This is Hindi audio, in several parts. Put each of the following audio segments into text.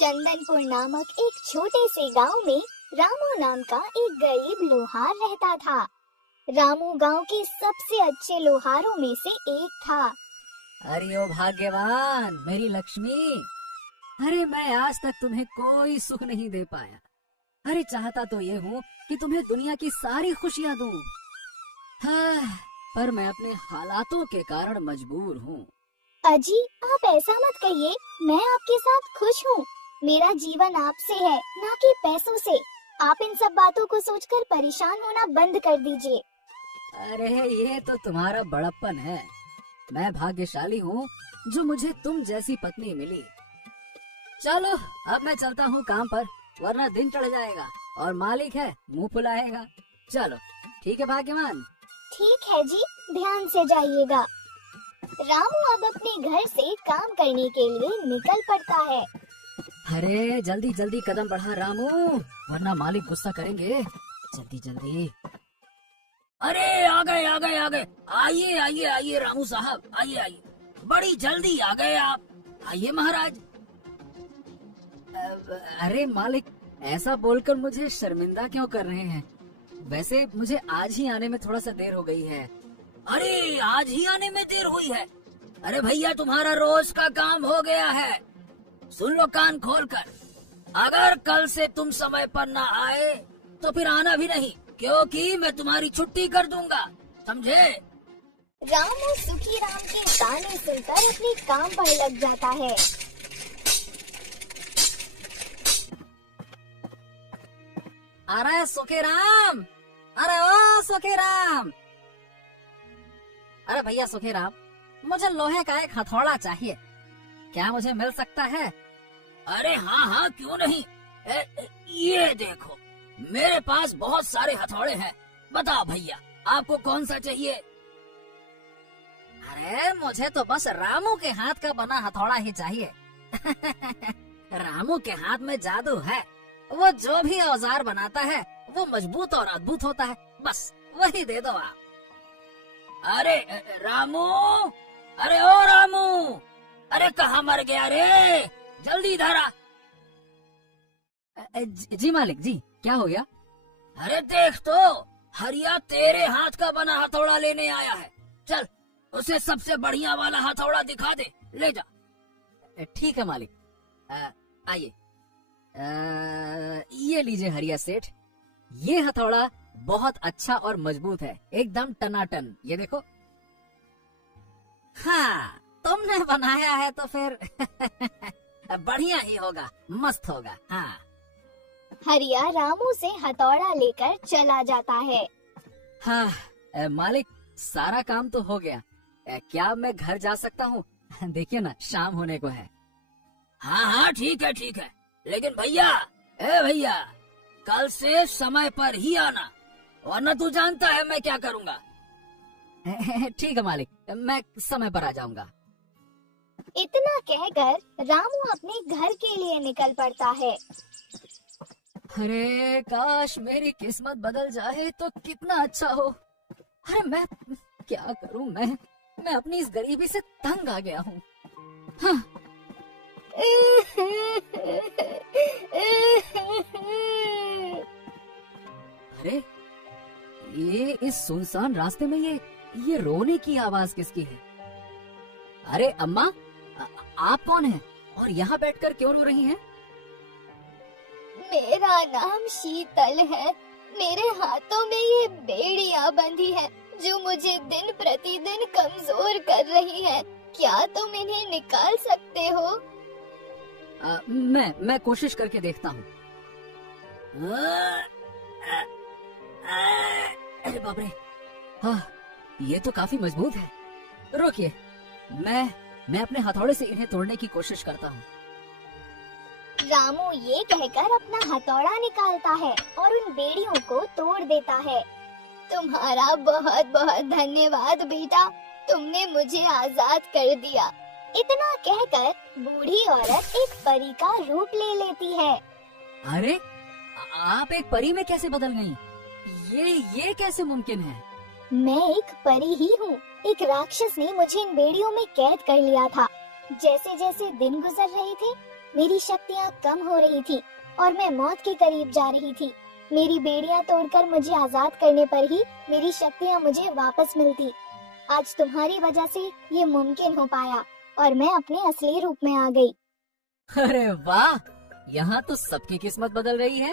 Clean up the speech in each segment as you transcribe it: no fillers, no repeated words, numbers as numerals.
चंदनपुर नामक एक छोटे से गांव में रामू नाम का एक गरीब लोहार रहता था। रामू गांव के सबसे अच्छे लोहारों में से एक था। अरे ओ भाग्यवान मेरी लक्ष्मी, अरे मैं आज तक तुम्हें कोई सुख नहीं दे पाया। अरे चाहता तो ये हूँ कि तुम्हें दुनिया की सारी खुशियाँ दूं, हाँ, पर मैं अपने हालातों के कारण मजबूर हूँ। अजी आप ऐसा मत कहिए, मैं आपके साथ खुश हूँ। मेरा जीवन आपसे है, ना कि पैसों से। आप इन सब बातों को सोचकर परेशान होना बंद कर दीजिए। अरे ये तो तुम्हारा बड़प्पन है। मैं भाग्यशाली हूँ जो मुझे तुम जैसी पत्नी मिली। चलो अब मैं चलता हूँ काम पर, वरना दिन चढ़ जाएगा और मालिक है मुंह फुलाएगा। चलो ठीक है भाग्यवान। ठीक है जी, ध्यान से जाइएगा। रामू अब अपने घर से काम करने के लिए निकल पड़ता है। अरे जल्दी जल्दी कदम बढ़ा रामू, वरना मालिक गुस्सा करेंगे। जल्दी जल्दी। अरे आ गए आ गए आ गए, आइए आइए आइए रामू साहब, आइए आइए, बड़ी जल्दी आ गए आप। आइए महाराज। अरे मालिक, ऐसा बोलकर मुझे शर्मिंदा क्यों कर रहे हैं? वैसे मुझे आज ही आने में थोड़ा सा देर हो गई है। अरे आज ही आने में देर हुई है? अरे भैया तुम्हारा रोज का काम हो गया है। सुन लो कान खोलकर, अगर कल से तुम समय पर ना आए तो फिर आना भी नहीं, क्योंकि मैं तुम्हारी छुट्टी कर दूंगा, समझे? रामू सुखी राम के ताने सुनकर अपने काम पर लग जाता है। अरे सुखी राम, अरे ओ सुखी राम। अरे भैया सुखी राम, मुझे लोहे का एक हथौड़ा चाहिए, क्या मुझे मिल सकता है? अरे हाँ हाँ क्यों नहीं। ये देखो मेरे पास बहुत सारे हथौड़े हैं, बताओ भैया आपको कौन सा चाहिए? अरे मुझे तो बस रामू के हाथ का बना हथौड़ा ही चाहिए। रामू के हाथ में जादू है, वो जो भी औजार बनाता है वो मजबूत और अद्भुत होता है, बस वही दे दो आप। अरे रामू, अरे ओ रामू, अरे कहाँ मर गया रे, जल्दी इधर आ। जी मालिक जी, क्या हो गया? अरे देख तो, हरिया तेरे हाथ का बना हथौड़ा लेने आया है, चल उसे सबसे बढ़िया वाला हथौड़ा दिखा दे, ले जा। ठीक है मालिक, आइए। ये लीजिए हरिया सेठ, ये हथौड़ा बहुत अच्छा और मजबूत है, एकदम टनाटन, ये देखो। हाँ तुमने बनाया है तो फिर बढ़िया ही होगा, मस्त होगा। हाँ। हरिया रामू से हथौड़ा लेकर चला जाता है। हाँ मालिक, सारा काम तो हो गया, क्या मैं घर जा सकता हूँ? देखिए ना शाम होने को है। हाँ हाँ ठीक है, लेकिन भैया, ए भैया, कल से समय पर ही आना, वरना तू जानता है मैं क्या करूँगा। ठीक है मालिक, मैं समय पर आ जाऊंगा। इतना कहकर रामू अपने घर के लिए निकल पड़ता है। अरे काश मेरी किस्मत बदल जाए तो कितना अच्छा हो। अरे मैं क्या करूं, मैं अपनी इस गरीबी से तंग आ गया हूँ। हाँ। अरे ये इस सुनसान रास्ते में ये रोने की आवाज किसकी है? अरे अम्मा, आप कौन हैं और यहाँ बैठकर क्यों रो रही हैं? मेरा नाम शीतल है। मेरे हाथों में ये बेड़ियां बंधी है जो मुझे दिन प्रतिदिन कमजोर कर रही है। क्या तुम इन्हें निकाल सकते हो? मैं कोशिश करके देखता हूँ। अरे बाप रे, हाँ ये तो काफी मजबूत है। रोकिए, मैं अपने हथौड़े से इन्हें तोड़ने की कोशिश करता हूँ। रामू ये कहकर अपना हथौड़ा निकालता है और उन बेड़ियों को तोड़ देता है। तुम्हारा बहुत बहुत धन्यवाद बेटा, तुमने मुझे आजाद कर दिया। इतना कहकर बूढ़ी औरत एक परी का रूप ले लेती है। अरे आप एक परी में कैसे बदल गयी? ये कैसे मुमकिन है? मैं एक परी ही हूँ। एक राक्षस ने मुझे इन बेड़ियों में कैद कर लिया था। जैसे जैसे दिन गुजर रहे थे, मेरी शक्तियाँ कम हो रही थी और मैं मौत के करीब जा रही थी। मेरी बेड़ियाँ तोड़कर मुझे आजाद करने पर ही मेरी शक्तियाँ मुझे वापस मिलती। आज तुम्हारी वजह से ये मुमकिन हो पाया और मैं अपने असली रूप में आ गई। अरे वाह, यहाँ तो सबकी किस्मत बदल रही है।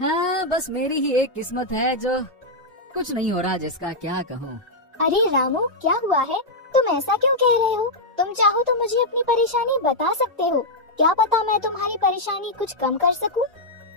हाँ, बस मेरी ही एक किस्मत है जो कुछ नहीं हो रहा, जिसका क्या कहूँ। अरे रामू, क्या हुआ है? तुम ऐसा क्यों कह रहे हो? तुम चाहो तो मुझे अपनी परेशानी बता सकते हो। क्या पता मैं तुम्हारी परेशानी कुछ कम कर सकूं।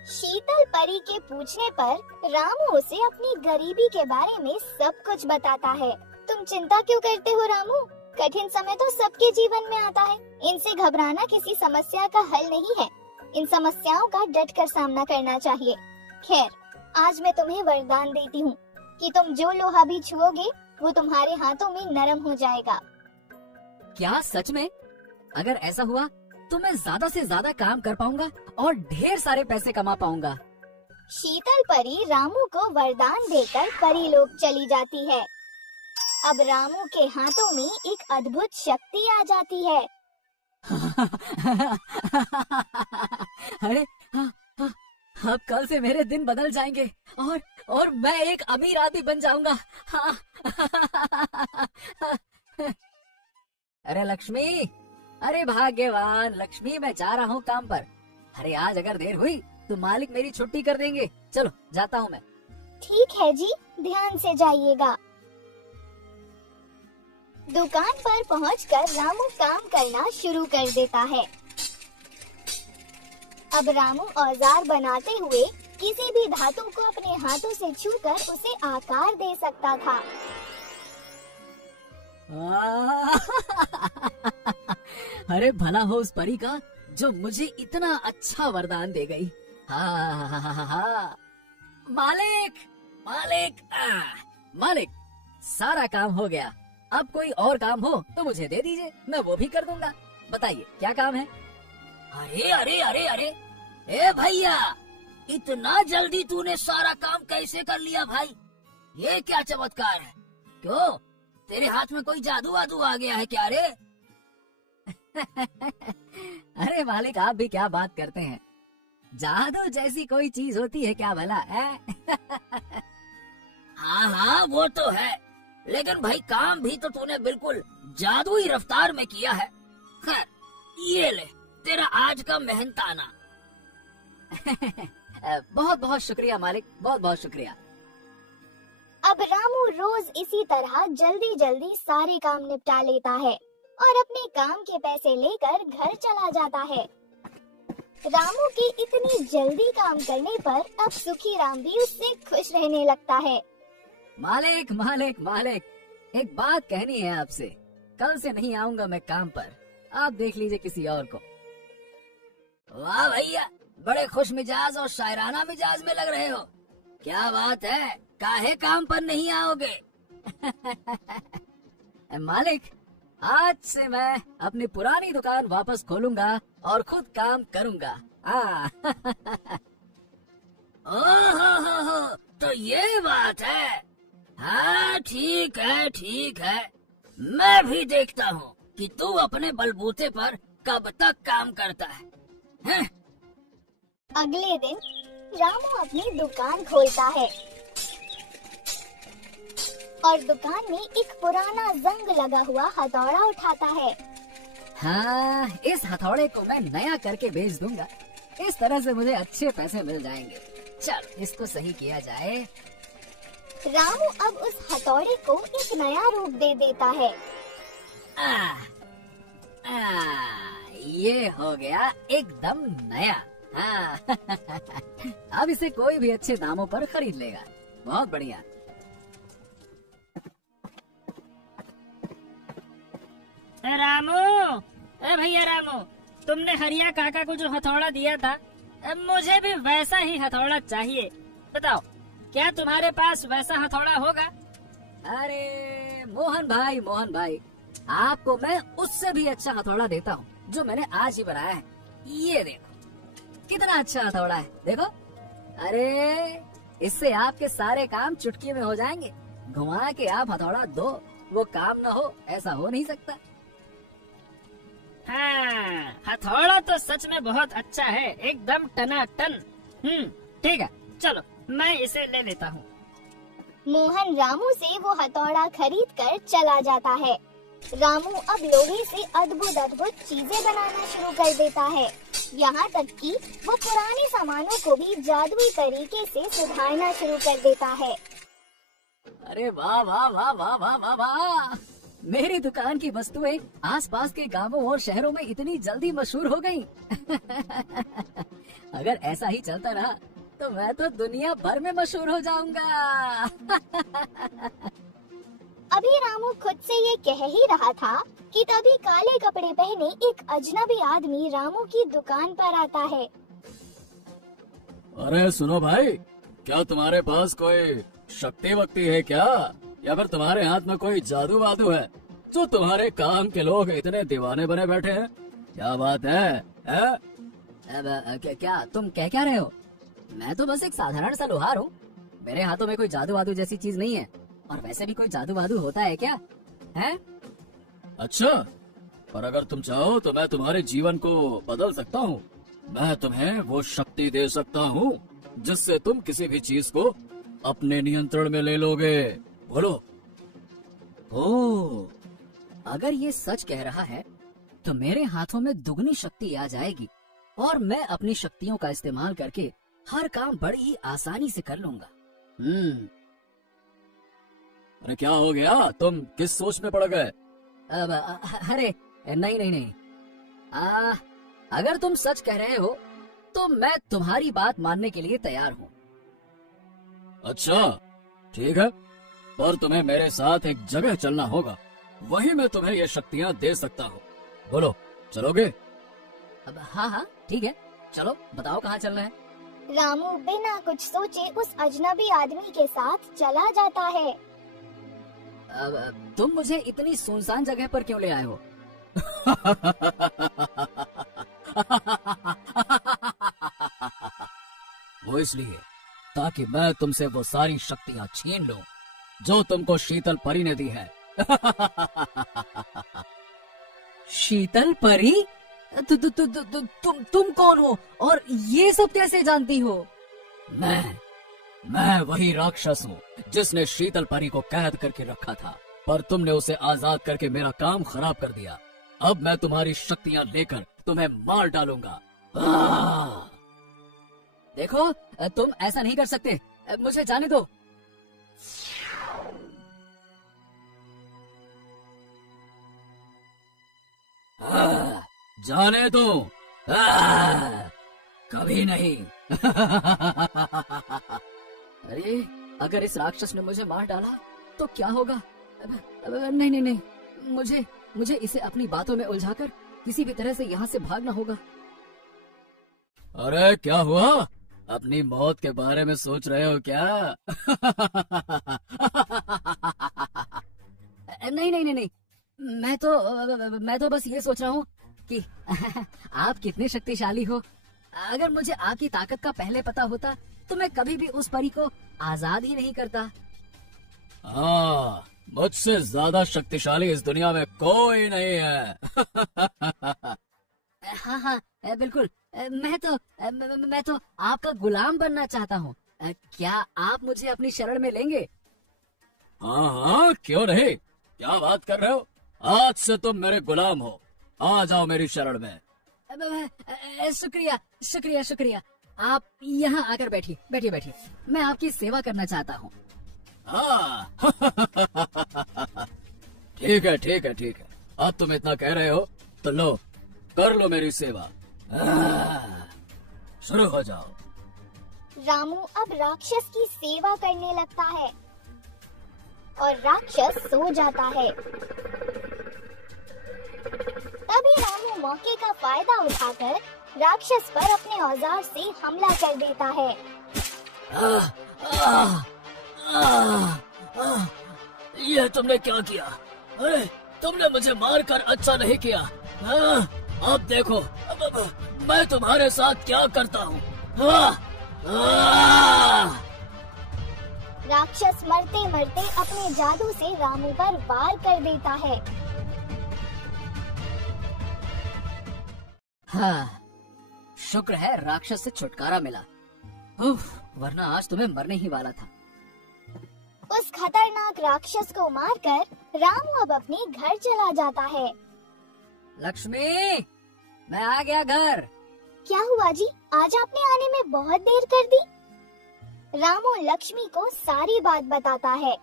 शीतल परी के पूछने पर रामू उसे अपनी गरीबी के बारे में सब कुछ बताता है। तुम चिंता क्यों करते हो रामू? कठिन समय तो सबके जीवन में आता है। इनसे घबराना किसी समस्या का हल नहीं है। इन समस्याओं का डट कर सामना करना चाहिए। खैर, आज मैं तुम्हें वरदान देती हूँ कि तुम जो लोहा भी छुओगे वो तुम्हारे हाथों में नरम हो जाएगा। क्या सच में? अगर ऐसा हुआ तो मैं ज्यादा से ज्यादा काम कर पाऊंगा और ढेर सारे पैसे कमा पाऊंगा। शीतल परी रामू को वरदान देकर परी लोक चली जाती है। अब रामू के हाथों में एक अद्भुत शक्ति आ जाती है। अरे, अब कल से मेरे दिन बदल जाएंगे और मैं एक अमीर आदमी बन जाऊंगा। अरे लक्ष्मी, अरे भाग्यवान लक्ष्मी, मैं जा रहा हूँ काम पर। अरे आज अगर देर हुई तो मालिक मेरी छुट्टी कर देंगे। चलो जाता हूँ मैं। ठीक है जी, ध्यान से जाइएगा। दुकान पर पहुंचकर रामू काम करना शुरू कर देता है। अब रामू औजार बनाते हुए किसी भी धातु को अपने हाथों से छूकर उसे आकार दे सकता था। अरे भला हो उस परी का जो मुझे इतना अच्छा वरदान दे गई। मालिक, मालिक, मालिक, सारा काम हो गया। अब कोई और काम हो तो मुझे दे दीजिए, मैं वो भी कर दूंगा। बताइए क्या काम है? अरे अरे अरे अरे, ए भैया, इतना जल्दी तूने सारा काम कैसे कर लिया भाई? ये क्या चमत्कार है? क्यों, तेरे हाथ में कोई जादू वादू आ गया है क्या रे? अरे मालिक, आप भी क्या बात करते हैं? जादू जैसी कोई चीज होती है क्या भला है? हाँ हाँ, वो तो है, लेकिन भाई काम भी तो तूने बिल्कुल जादुई रफ्तार में किया है। खैर, ये ले तेरा आज का मेहनताना। बहुत बहुत शुक्रिया मालिक, बहुत बहुत शुक्रिया। अब रामू रोज इसी तरह जल्दी जल्दी सारे काम निपटा लेता है और अपने काम के पैसे लेकर घर चला जाता है। रामू के इतनी जल्दी काम करने पर अब सुखी राम भी उससे खुश रहने लगता है। मालिक मालिक मालिक, एक बात कहनी है आपसे। कल से नहीं आऊंगा मैं काम पर, आप देख लीजिए किसी और को। वाह भैया, बड़े खुश मिजाज और शायराना मिजाज में लग रहे हो। क्या बात है, काहे काम पर नहीं आओगे? मालिक, आज से मैं अपनी पुरानी दुकान वापस खोलूंगा और खुद काम करूंगा। ओहो, तो ये बात है। हाँ ठीक है ठीक है, मैं भी देखता हूँ कि तू अपने बलबूते पर कब तक काम करता है। अगले दिन रामू अपनी दुकान खोलता है और दुकान में एक पुराना जंग लगा हुआ हथौड़ा उठाता है। हाँ, इस हथौड़े को मैं नया करके बेच दूंगा। इस तरह से मुझे अच्छे पैसे मिल जाएंगे। चल, इसको सही किया जाए। रामू अब उस हथौड़े को एक नया रूप दे देता है। ये हो गया एकदम नया। अब इसे कोई भी अच्छे दामों पर खरीद लेगा। बहुत बढ़िया। रामू, ए भैया रामू, तुमने हरिया काका को जो हथौड़ा दिया था, अब मुझे भी वैसा ही हथौड़ा चाहिए। बताओ, क्या तुम्हारे पास वैसा हथौड़ा होगा? अरे मोहन भाई, आपको मैं उससे भी अच्छा हथौड़ा देता हूँ जो मैंने आज ही बनाया है। ये देखो, कितना अच्छा हथौड़ा है, देखो। अरे इससे आपके सारे काम चुटकी में हो जाएंगे। घुमा के आप हथौड़ा दो, वो काम न हो, ऐसा हो नहीं सकता। हाँ, हथौड़ा तो तो सच में बहुत अच्छा है, एकदम टनाटन। ठीक है, चलो मैं इसे ले लेता हूँ। मोहन रामू से वो हथौड़ा खरीद कर चला जाता है। रामू अब लोहे से अद्भुत अद्भुत चीजें बनाना शुरू कर देता है, यहाँ तक कि वो पुराने सामानों को भी जादुई तरीके से सुधारना शुरू कर देता है। अरे वाह वाह वाह वाह वाह वाह वाह! मेरी दुकान की वस्तुएं आसपास के गांवों और शहरों में इतनी जल्दी मशहूर हो गईं। अगर ऐसा ही चलता रहा तो मैं तो दुनिया भर में मशहूर हो जाऊंगा। अभी रामू खुद से ये कह ही रहा था कि तभी काले कपड़े पहने एक अजनबी आदमी रामू की दुकान पर आता है। अरे सुनो भाई, क्या तुम्हारे पास कोई शक्ति वक्ति है क्या, या फिर तुम्हारे हाथ में कोई जादू वादू है जो तुम्हारे काम के लोग इतने दीवाने बने बैठे हैं? क्या बात है? क्या तुम क्या रहे हो? मैं तो बस एक साधारण सा लोहार हूँ। मेरे हाथों में कोई जादू वादू जैसी चीज नहीं है। और वैसे भी कोई जादू वादू होता है क्या? है? अच्छा, पर अगर तुम चाहो तो मैं तुम्हारे जीवन को बदल सकता हूँ। मैं तुम्हें वो शक्ति दे सकता हूँ जिससे तुम किसी भी चीज को अपने नियंत्रण में ले लोगे। बोलो। ओह, अगर ये सच कह रहा है तो मेरे हाथों में दुगनी शक्ति आ जाएगी और मैं अपनी शक्तियों का इस्तेमाल करके हर काम बड़ी ही आसानी से कर लूंगा। अरे क्या हो गया, तुम किस सोच में पड़ गए? अरे नहीं। अगर तुम सच कह रहे हो तो मैं तुम्हारी बात मानने के लिए तैयार हूँ। अच्छा ठीक है, पर तुम्हें मेरे साथ एक जगह चलना होगा, वहीं मैं तुम्हें ये शक्तियाँ दे सकता हूँ। बोलो, चलोगे? अब हाँ ठीक है, चलो बताओ कहाँ चलना है। रामू बिना कुछ सोचे उस अजनबी आदमी के साथ चला जाता है। तुम मुझे इतनी सुनसान जगह पर क्यों ले आए हो? वो इसलिए ताकि मैं तुमसे वो सारी शक्तियाँ छीन लूं जो तुमको शीतल परी ने दी है। शीतल परी? तुम कौन हो और ये सब कैसे जानती हो? मैं वही राक्षस हूँ जिसने शीतल परी को कैद करके रखा था, पर तुमने उसे आजाद करके मेरा काम खराब कर दिया। अब मैं तुम्हारी शक्तियाँ लेकर तुम्हें मार डालूंगा। देखो, तुम ऐसा नहीं कर सकते, मुझे जाने दो। जाने दो। कभी नहीं। अरे अगर इस राक्षस ने मुझे मार डाला तो क्या होगा? नहीं, मुझे इसे अपनी बातों में उलझाकर किसी भी तरह से यहाँ से भागना होगा। अरे क्या हुआ? अपनी मौत के बारे में सोच रहे हो क्या? नहीं, मैं तो बस ये सोच रहा हूँ कि आप कितने शक्तिशाली हो। अगर मुझे आपकी ताकत का पहले पता होता तो मैं कभी भी उस परी को आजाद ही नहीं करता। हाँ, मुझसे ज्यादा शक्तिशाली इस दुनिया में कोई नहीं है। हाँ, बिल्कुल। मैं तो आपका गुलाम बनना चाहता हूँ। क्या आप मुझे अपनी शरण में लेंगे? हाँ, क्यों नहीं? क्या बात कर रहे हो? आज से तुम मेरे गुलाम हो। आ जाओ मेरी शरण में। शुक्रिया। आप यहाँ आकर बैठिए। मैं आपकी सेवा करना चाहता हूँ। हाँ। ठीक है। अब तुम इतना कह रहे हो तो लो, कर लो मेरी सेवा। शुरू हो जाओ। रामू अब राक्षस की सेवा करने लगता है और राक्षस सो जाता है। तभी रामू मौके का फायदा उठाकर राक्षस पर अपने औजार से हमला कर देता है। ये तुमने क्या किया? अरे तुमने मुझे मारकर अच्छा नहीं किया। अब देखो मैं तुम्हारे साथ क्या करता हूँ। राक्षस मरते मरते अपने जादू से रामू पर वार कर देता है। हाँ, शुक्र है राक्षस से छुटकारा मिला। उफ, वरना आज तुम्हें मरने ही वाला था। उस खतरनाक राक्षस को मारकर रामू अब अपने घर चला जाता है। लक्ष्मी, मैं आ गया घर। क्या हुआ जी, आज आपने आने में बहुत देर कर दी। रामू लक्ष्मी को सारी बात बताता है।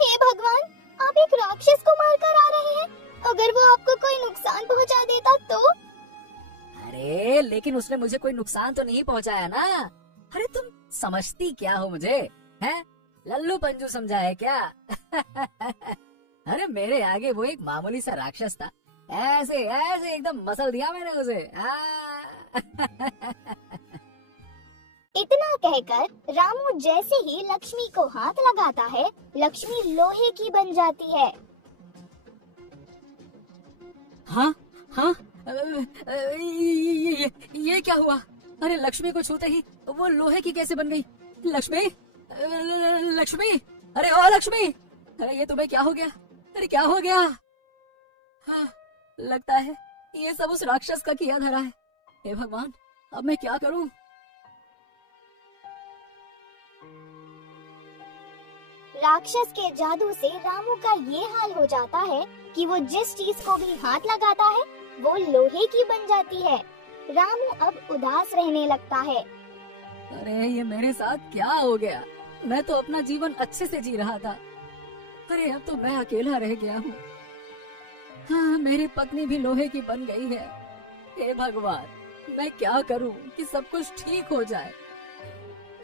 हे भगवान, आप एक राक्षस को मारकर आ रहे हैं। अगर वो आपको कोई नुकसान पहुंचा देता तो? अरे लेकिन उसने मुझे कोई नुकसान तो नहीं पहुंचाया ना। अरे तुम समझती क्या हो मुझे, हैं? लल्लू पंजू समझा है क्या? अरे मेरे आगे वो एक मामूली सा राक्षस था। ऐसे ऐसे एकदम मसल दिया मैंने उसे। इतना कहकर रामू जैसे ही लक्ष्मी को हाथ लगाता है, लक्ष्मी लोहे की बन जाती है। हाँ हाँ, ये क्या हुआ? अरे लक्ष्मी को छूते ही वो लोहे की कैसे बन गई? लक्ष्मी, लक्ष्मी, अरे ओ लक्ष्मी, अरे ये तुम्हें क्या हो गया? अरे क्या हो गया? हाँ, लगता है ये सब उस राक्षस का किया धरा है। हे भगवान, अब मैं क्या करूं? राक्षस के जादू से रामू का ये हाल हो जाता है कि वो जिस चीज को भी हाथ लगाता है वो लोहे की बन जाती है। रामू अब उदास रहने लगता है। अरे ये मेरे साथ क्या हो गया? मैं तो अपना जीवन अच्छे से जी रहा था। अरे अब तो मैं अकेला रह गया हूँ। हाँ, मेरी पत्नी भी लोहे की बन गई है। हे भगवान, मैं क्या करूँ कि सब कुछ ठीक हो जाए?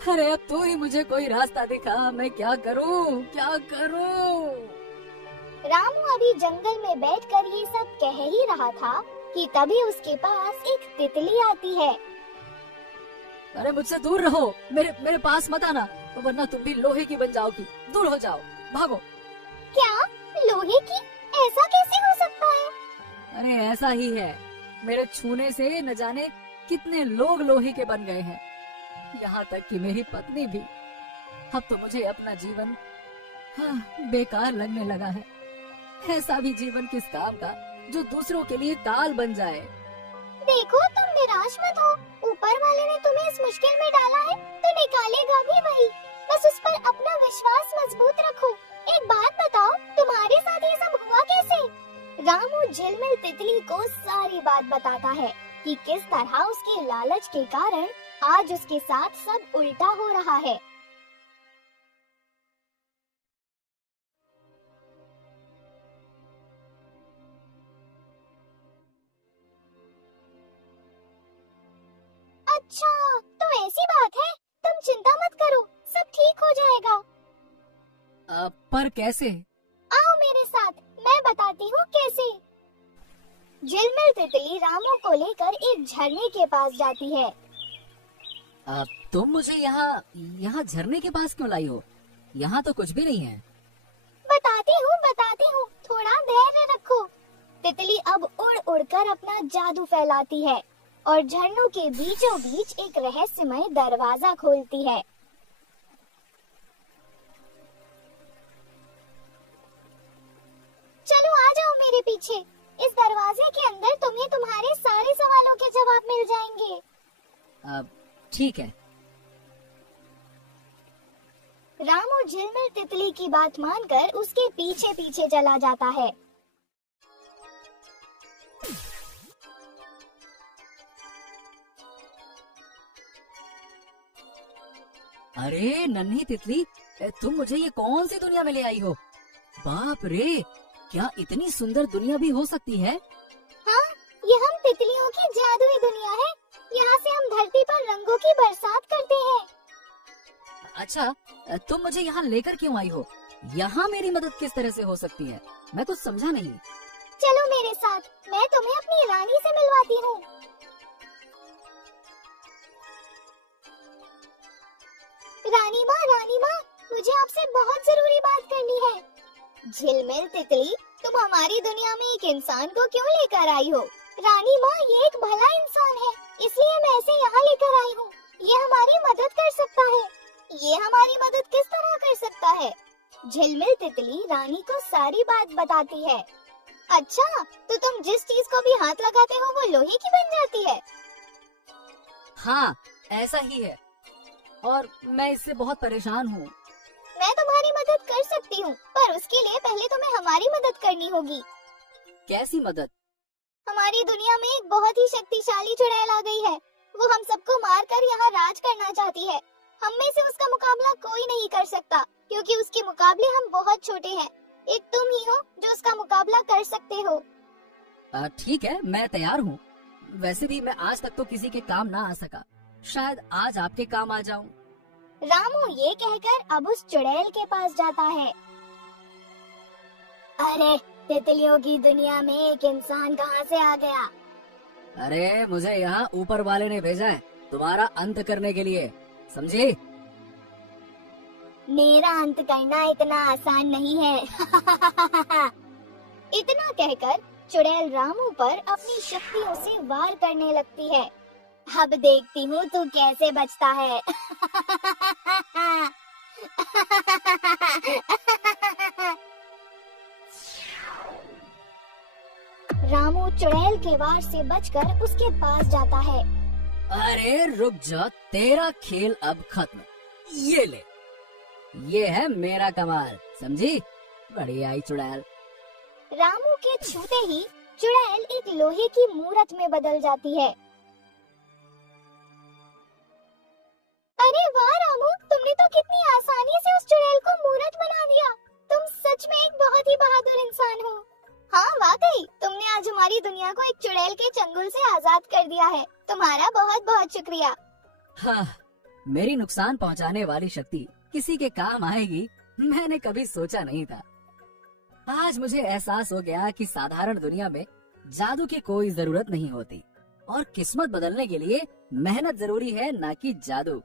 अरे अब तू ही मुझे कोई रास्ता दिखा, मैं क्या करूं, क्या करूं? रामू अभी जंगल में बैठकर ये सब कह ही रहा था कि तभी उसके पास एक तितली आती है। अरे मुझसे दूर रहो, मेरे पास मत आना, वरना तुम भी लोहे की बन जाओगी। दूर हो जाओ, भागो। क्या? लोहे की? ऐसा कैसे हो सकता है? अरे ऐसा ही है, मेरे छूने से न जाने कितने लोग लोहे के बन गए हैं, यहाँ तक कि मेरी पत्नी भी। अब तो मुझे अपना जीवन बेकार लगने लगा है। ऐसा भी जीवन किस काम का जो दूसरों के लिए ताल बन जाए। देखो, तुम निराश मत हो। ऊपर वाले ने तुम्हें इस मुश्किल में डाला है तो निकालेगा भी वही। बस उस पर अपना विश्वास मजबूत रखो। एक बात बताओ, तुम्हारे साथ ये सब हुआ कैसे? रामू झिलमिल तितली को सारी बात बताता है कि किस तरह उसके लालच के कारण आज उसके साथ सब उल्टा हो रहा है। अच्छा, तो ऐसी बात है। तुम चिंता मत करो, सब ठीक हो जाएगा। पर कैसे? आओ मेरे साथ, मैं बताती हूँ कैसे। झिलमिल तितली रामू को लेकर एक झरने के पास जाती है। तुम मुझे यहाँ झरने के पास क्यों लाई हो? यहाँ तो कुछ भी नहीं है। बताती हूँ, थोड़ा धैर्य रखो। तितली अब उड़ उड़कर अपना जादू फैलाती है और झरनों के बीचों बीच एक रहस्यमय दरवाजा खोलती है। चलो आ जाओ मेरे पीछे। इस दरवाजे के अंदर तुम्हें तुम्हारे सारे सवालों के जवाब मिल जाएंगे। ठीक है। रामू झिलमिल तितली की बात मानकर उसके पीछे पीछे चला जाता है। अरे नन्ही तितली, तुम मुझे ये कौन सी दुनिया में ले आई हो? बाप रे, क्या इतनी सुंदर दुनिया भी हो सकती है? हाँ, ये हम तितलियों की जादुई दुनिया है। यहाँ से हम धरती पर रंगों की बरसात करते हैं। अच्छा, तुम मुझे यहाँ लेकर क्यों आई हो? यहाँ मेरी मदद किस तरह से हो सकती है? मैं कुछ समझा नहीं। चलो मेरे साथ, मैं तुम्हें अपनी रानी से मिलवाती हूँ। रानी माँ, मुझे आपसे बहुत जरूरी बात करनी है। झिलमिल तितली तुम हमारी दुनिया में एक इंसान को क्यों लेकर आई हो? रानी माँ, ये एक भला इंसान है, इसलिए मैं इसे यहाँ लेकर आई हूँ। ये हमारी मदद कर सकता है। ये हमारी मदद किस तरह कर सकता है? झिलमिल तितली रानी को सारी बात बताती है। अच्छा, तो तुम जिस चीज को भी हाथ लगाते हो वो लोहे की बन जाती है? हाँ, ऐसा ही है और मैं इससे बहुत परेशान हूँ। मैं तुम्हारी मदद कर सकती हूँ, पर उसके लिए पहले तुम्हें हमारी मदद करनी होगी। कैसी मदद? हमारी दुनिया में एक बहुत ही शक्तिशाली चुड़ैल आ गई है। वो हम सबको मारकर यहाँ राज करना चाहती है। हम में से उसका मुकाबला कोई नहीं कर सकता, क्योंकि उसके मुकाबले हम बहुत छोटे हैं। एक तुम ही हो जो उसका मुकाबला कर सकते हो। ठीक है, मैं तैयार हूँ। वैसे भी मैं आज तक तो किसी के काम ना आ सका, शायद आज आपके काम आ जाऊँ। रामू ये कहकर अब उस चुड़ैल के पास जाता है। अरे, तितलियों की दुनिया में एक इंसान कहाँ से आ गया? अरे, मुझे यहाँ ऊपर वाले ने भेजा है तुम्हारा अंत करने के लिए, समझी? मेरा अंत करना इतना आसान नहीं है। इतना कहकर चुड़ैल रामू पर अपनी शक्तियों से वार करने लगती है। अब देखती हूँ तू कैसे बचता है। रामू चुड़ैल के वार से बचकर उसके पास जाता है। अरे रुक जा, तेरा खेल अब खत्म। ये ले, ये है मेरा कमाल, समझी? बढ़िया आई चुड़ैल। रामू के छूते ही चुड़ैल एक लोहे की मूरत में बदल जाती है। अरे वाह रामू, तुमने तो कितनी आसानी से उस चुड़ैल को मूरत बना दिया। तुम सच में एक बहुत ही बहादुर इंसान हो। हाँ वाकई, तुमने आज हमारी दुनिया को एक चुड़ैल के चंगुल से आजाद कर दिया है। तुम्हारा बहुत बहुत शुक्रिया। हाँ, मेरी नुकसान पहुंचाने वाली शक्ति किसी के काम आएगी, मैंने कभी सोचा नहीं था। आज मुझे एहसास हो गया कि साधारण दुनिया में जादू की कोई जरूरत नहीं होती और किस्मत बदलने के लिए मेहनत जरूरी है, ना कि जादू।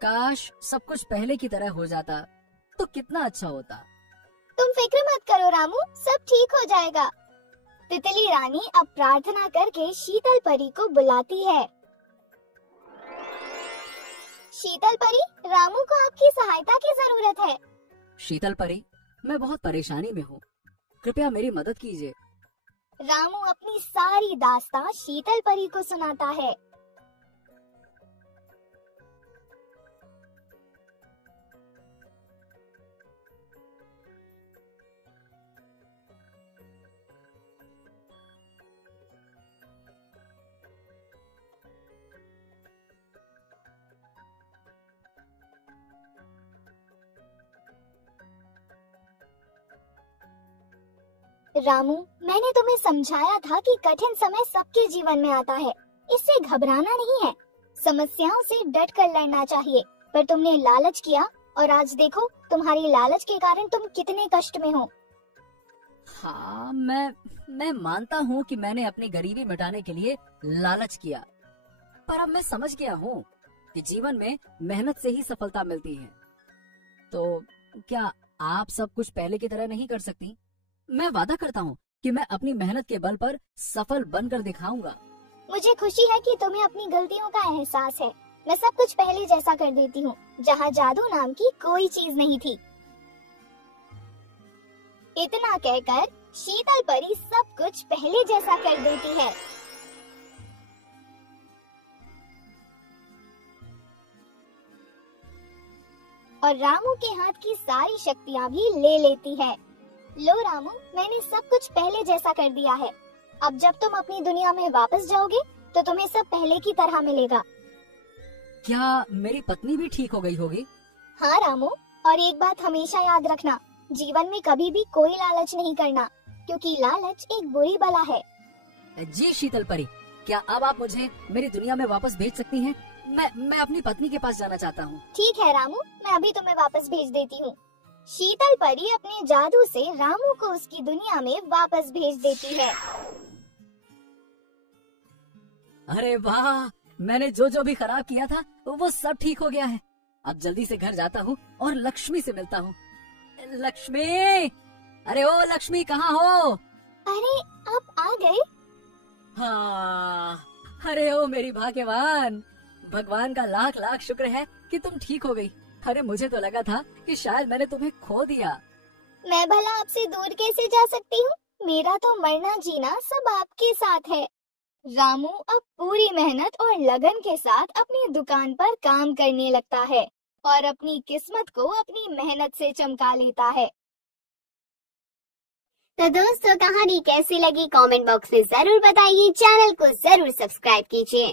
काश सब कुछ पहले की तरह हो जाता तो कितना अच्छा होता। तुम फिक्र मत करो रामू, सब ठीक हो जाएगा। तितली रानी अब प्रार्थना करके शीतल परी को बुलाती है। शीतल परी, रामू को आपकी सहायता की जरूरत है। शीतल परी, मैं बहुत परेशानी में हूँ, कृपया मेरी मदद कीजिए। रामू अपनी सारी दास्तां शीतल परी को सुनाता है। रामू, मैंने तुम्हें समझाया था कि कठिन समय सबके जीवन में आता है, इससे घबराना नहीं है। समस्याओं से डट कर लड़ना चाहिए, पर तुमने लालच किया और आज देखो तुम्हारी लालच के कारण तुम कितने कष्ट में हो। हाँ, मैं मानता हूँ कि मैंने अपनी गरीबी मिटाने के लिए लालच किया, पर अब मैं समझ गया हूँ कि जीवन में मेहनत से ही सफलता मिलती है। तो क्या आप सब कुछ पहले की तरह नहीं कर सकती? मैं वादा करता हूँ कि मैं अपनी मेहनत के बल पर सफल बनकर दिखाऊंगा। मुझे खुशी है कि तुम्हें अपनी गलतियों का एहसास है। मैं सब कुछ पहले जैसा कर देती हूँ, जहाँ जादू नाम की कोई चीज नहीं थी। इतना कहकर शीतल परी सब कुछ पहले जैसा कर देती है। और रामू के हाथ की सारी शक्तियाँ भी ले लेती है। लो रामू, मैंने सब कुछ पहले जैसा कर दिया है। अब जब तुम अपनी दुनिया में वापस जाओगे तो तुम्हें सब पहले की तरह मिलेगा। क्या मेरी पत्नी भी ठीक हो गई होगी? हाँ रामू, और एक बात हमेशा याद रखना, जीवन में कभी भी कोई लालच नहीं करना, क्योंकि लालच एक बुरी बला है। जी शीतल परी, क्या अब आप मुझे मेरी दुनिया में वापस भेज सकती हैं? मैं अपनी पत्नी के पास जाना चाहता हूँ। ठीक है रामू, मैं अभी तुम्हें वापस भेज देती हूँ। शीतल परी अपने जादू से रामू को उसकी दुनिया में वापस भेज देती है। अरे वाह, मैंने जो भी खराब किया था वो सब ठीक हो गया है। अब जल्दी से घर जाता हूँ और लक्ष्मी से मिलता हूँ। लक्ष्मी, अरे ओ लक्ष्मी, कहाँ हो? अरे आप आ गए? हाँ, अरे ओ मेरी भाग्यवान, भगवान का लाख लाख शुक्र है कि तुम ठीक हो गई। अरे मुझे तो लगा था कि शायद मैंने तुम्हें खो दिया। मैं भला आपसे दूर कैसे जा सकती हूँ? मेरा तो मरना जीना सब आपके साथ है। रामू अब पूरी मेहनत और लगन के साथ अपनी दुकान पर काम करने लगता है और अपनी किस्मत को अपनी मेहनत से चमका लेता है। तो दोस्तों, कहानी कैसी लगी कमेंट बॉक्स में जरूर बताइए। चैनल को जरूर सब्सक्राइब कीजिए।